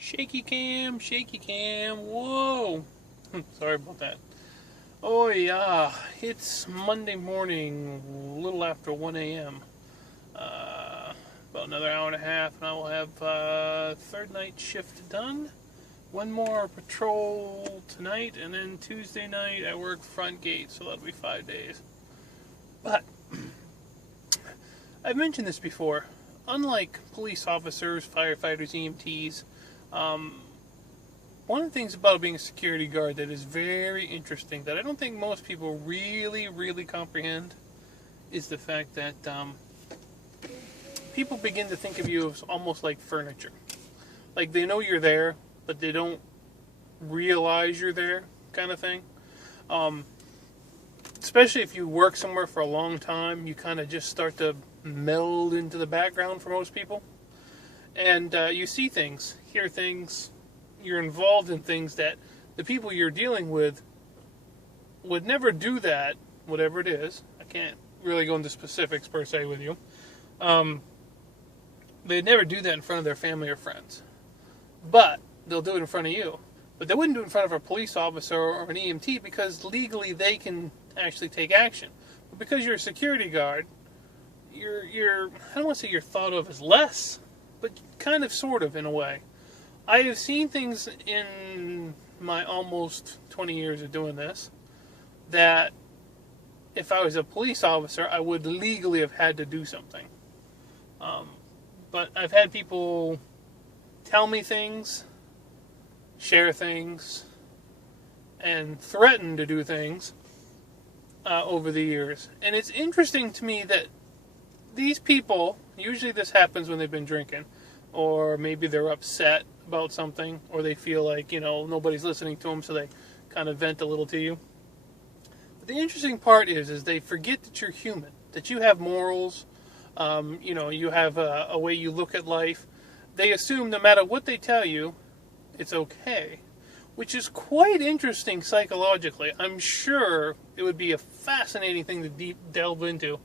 Shaky cam, whoa. Sorry about that. Oh yeah, it's Monday morning, a little after 1 a.m. About another hour and a half, and I will have third night shift done. One more patrol tonight, and then Tuesday night I work front gate, so that'll be 5 days. But I've mentioned this before. Unlike police officers, firefighters, EMTs, one of the things about being a security guard that is very interesting that I don't think most people really comprehend is the fact that people begin to think of you as almost like furniture. Like they know you're there, but they don't realize you're there, kind of thing. Especially if you work somewhere for a long time, you kind of just start to meld into the background for most people. And you see things, hear things, you're involved in things that the people you're dealing with would never do that, whatever it is. I can't really go into specifics per se with you. They'd never do that in front of their family or friends. But they'll do it in front of you. But they wouldn't do it in front of a police officer or an EMT because legally they can actually take action. But because you're a security guard, you're I don't want to say you're thought of as less, but kind of sort of in a way. I have seen things in my almost 20 years of doing this that if I was a police officer, I would legally have had to do something. But I've had people tell me things, share things, and threaten to do things over the years. And it's interesting to me that these people, usually this happens when they've been drinking, or maybe they're upset about something, or they feel like, nobody's listening to them, so they kind of vent a little to you. But the interesting part is they forget that you're human, that you have morals, you have a way you look at life. They assume no matter what they tell you, it's okay, which is quite interesting psychologically. I'm sure it would be a fascinating thing to delve into,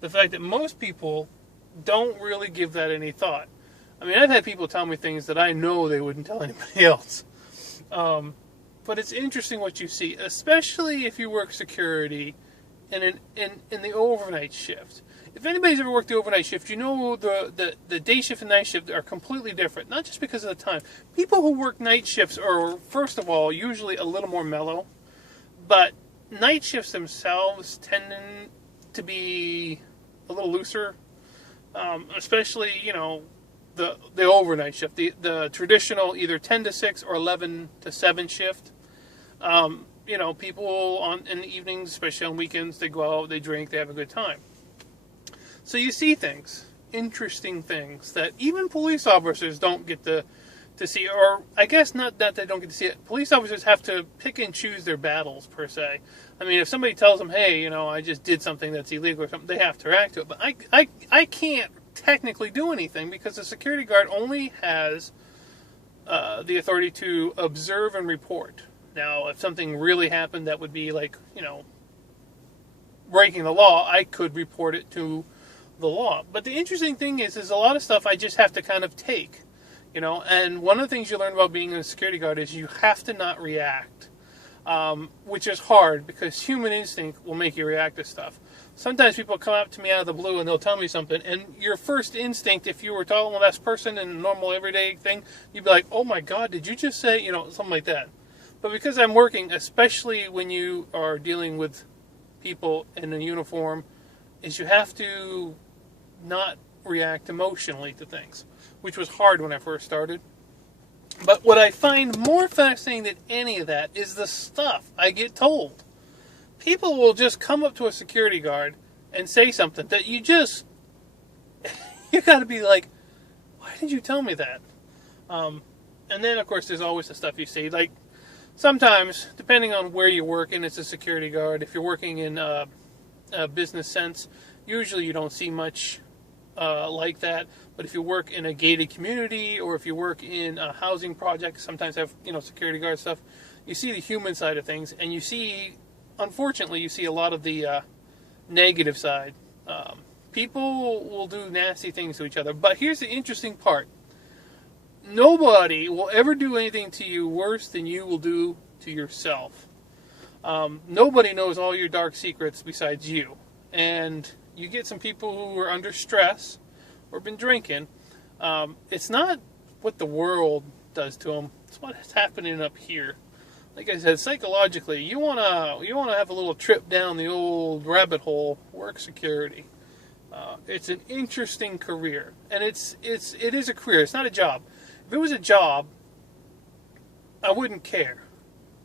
the fact that most people don't really give that any thought. I mean, I've had people tell me things that I know they wouldn't tell anybody else. But it's interesting what you see, especially if you work security in the overnight shift. If anybody's ever worked the overnight shift, you know the day shift and night shift are completely different. Not just because of the time. People who work night shifts are, first of all, usually a little more mellow. But night shifts themselves tend to be a little looser. Especially, the overnight shift. The traditional either 10 to 6 or 11 to 7 shift. People in the evenings, especially on weekends, they go out, they drink, they have a good time. So you see things, interesting things, that even police officers don't get to see, or I guess not that they don't get to see it. Police officers have to pick and choose their battles, per se. I mean, if somebody tells them, hey, I just did something that's illegal or something, they have to react to it. But I can't technically do anything because the security guard only has the authority to observe and report. Now, if something really happened that would be like, breaking the law, I could report it to the law. But the interesting thing is a lot of stuff I just have to kind of take, and one of the things you learn about being a security guard is you have to not react, which is hard because human instinct will make you react to stuff. Sometimes people come up to me out of the blue and they'll tell me something, and your first instinct, if you were talking with that person in a normal everyday thing, you'd be like, oh my God, did you just say, something like that. But because I'm working, especially when you are dealing with people in a uniform, is you have to not react emotionally to things, which was hard when I first started. But what I find more fascinating than any of that is the stuff I get told. People will just come up to a security guard and say something that you gotta be like, why did you tell me that? And then, of course, there's always the stuff you see. Like, sometimes, depending on where you work, and it's a security guard, if you're working in a business sense, usually you don't see much like that. But if you work in a gated community, or if you work in a housing project, sometimes have security guard stuff, you see the human side of things, and you see, unfortunately, you see a lot of the negative side. People will do nasty things to each other. But here's the interesting part. nobody will ever do anything to you worse than you will do to yourself. Nobody knows all your dark secrets besides you. And you get some people who are under stress or been drinking. It's not what the world does to them. It's what's happening up here. Like I said, psychologically, you wanna have a little trip down the old rabbit hole. Work security. It's an interesting career, and it is a career. It's not a job. If it was a job, I wouldn't care.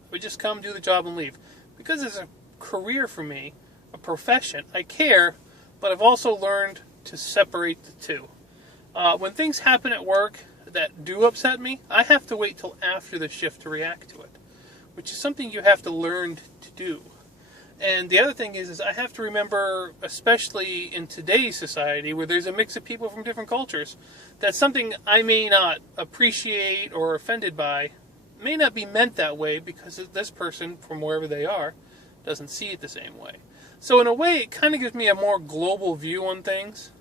I would just come do the job and leave. Because it's a career for me, a profession, I care, but I've also learned to separate the two. When things happen at work that do upset me, I have to wait till after the shift to react to it, which is something you have to learn to do. And the other thing is I have to remember, especially in today's society where there's a mix of people from different cultures, that something I may not appreciate or offended by may not be meant that way because this person, from wherever they are, doesn't see it the same way. So in a way, it kind of gives me a more global view on things.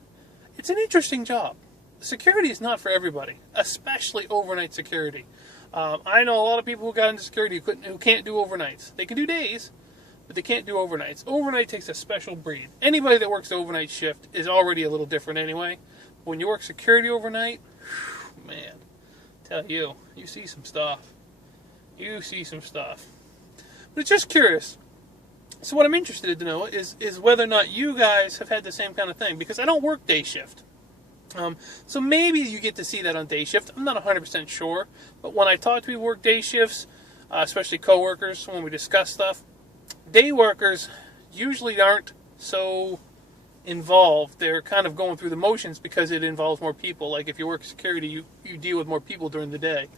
It's an interesting job. Security is not for everybody, especially overnight security. I know a lot of people who got into security who can't do overnights. They can do days, but they can't do overnights. Overnight takes a special breed. Anybody that works the overnight shift is already a little different anyway. But when you work security overnight, man, tell you see some stuff. You see some stuff. But it's just curious. So what I'm interested to know is whether or not you guys have had the same kind of thing. Because I don't work day shift. So maybe you get to see that on day shift. I'm not 100% sure. But when I talk to people who work day shifts, especially coworkers, when we discuss stuff, day workers usually aren't so involved. They're kind of going through the motions because it involves more people. Like if you work security, you deal with more people during the day.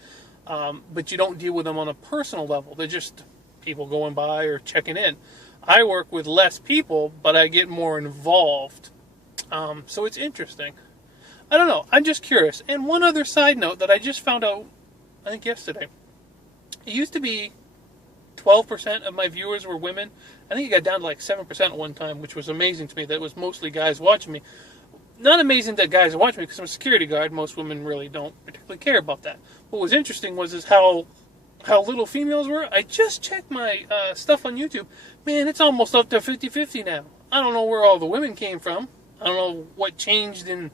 But you don't deal with them on a personal level. They're just people going by or checking in. I work with less people, but I get more involved. So it's interesting. I don't know. I'm just curious. And one other side note that I just found out, I think yesterday. It used to be 12% of my viewers were women. I think it got down to like 7% at one time, which was amazing to me. That was mostly guys watching me. Not amazing that guys are watching me because I'm a security guard. Most women really don't particularly care about that. What was interesting is how little females were. I just checked my stuff on YouTube. Man, it's almost up to 50-50 now. I don't know where all the women came from. I don't know what changed in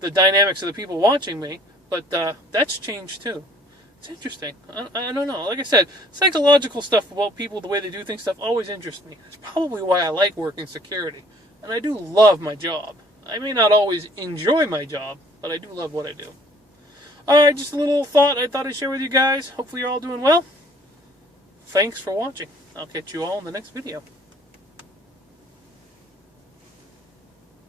the dynamics of the people watching me, but that's changed too. It's interesting. I don't know. Like I said, psychological stuff about people, the way they do things, stuff always interests me. It's probably why I like working security. And I do love my job. I may not always enjoy my job, but I do love what I do. Alright, just a little thought I thought I'd share with you guys. Hopefully you're all doing well. Thanks for watching. I'll catch you all in the next video.